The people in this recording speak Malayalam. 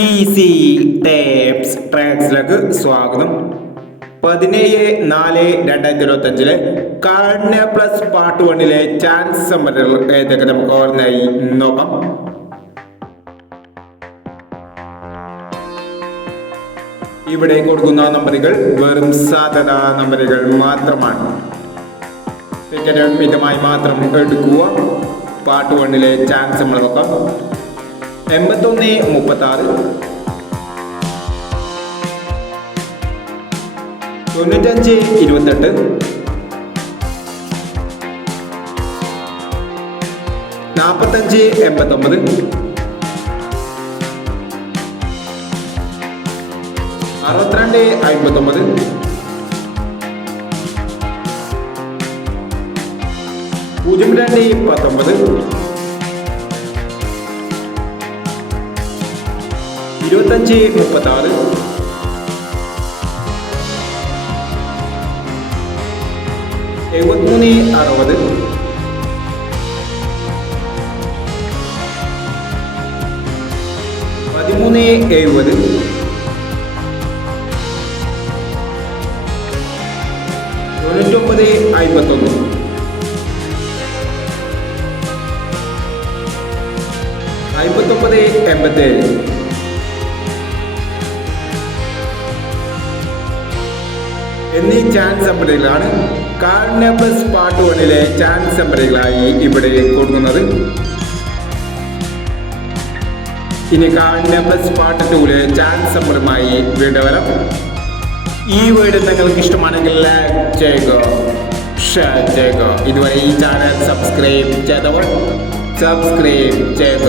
ഈസി ടേപ്സ് ട്രാക്സിലേക്ക് സ്വാഗതം. 17/4/2025 കാരുണ്യ പ്ലസ് പാർട്ട് 1 ചാൻസ് നമ്പറുകൾ ഏതൊക്കെ നമുക്ക് ഓർമ്മയായി നോക്കാം. ഇവിടെ കൊടുക്കുന്ന നമ്പറുകൾ വെറും സാധ്യത നമ്പറുകൾ മാത്രമാണ്. ടിക്കറ്റ് മിതമായി മാത്രം എടുക്കുക. പാർട്ട് 1 ചാൻസ് നമ്മൾ നോക്കാം. 81-36, 95-28, 45-89, 62-59, 02-19, 25-36, 73-60, 13-70, 99-51, 59-87, എന്നീ ചാൻസ് നമ്പറുകളാണ് കാരുണ്യ പ്ലസ് പാർട്ട് 1 ചാൻസ് നമ്പറുകളായി ഇവിടെ കൊടുക്കുന്നത്. ഇനി കാരുണ്യ പ്ലസ് പാർട്ട് 2 ചാൻസ് നമ്പറുമായി വീണ്ടും വരാം. ഈ വീഡിയോ നിങ്ങൾക്ക് ഇഷ്ടമാണെങ്കിൽ ലൈക്ക് ചെയ്യുക, ഷെയർ ചെയ്യുക. ഇതുവരെ ഈ ചാനൽ സബ്സ്ക്രൈബ് ചെയ്തവർ സബ്സ്ക്രൈബ് ചെയ്യുക.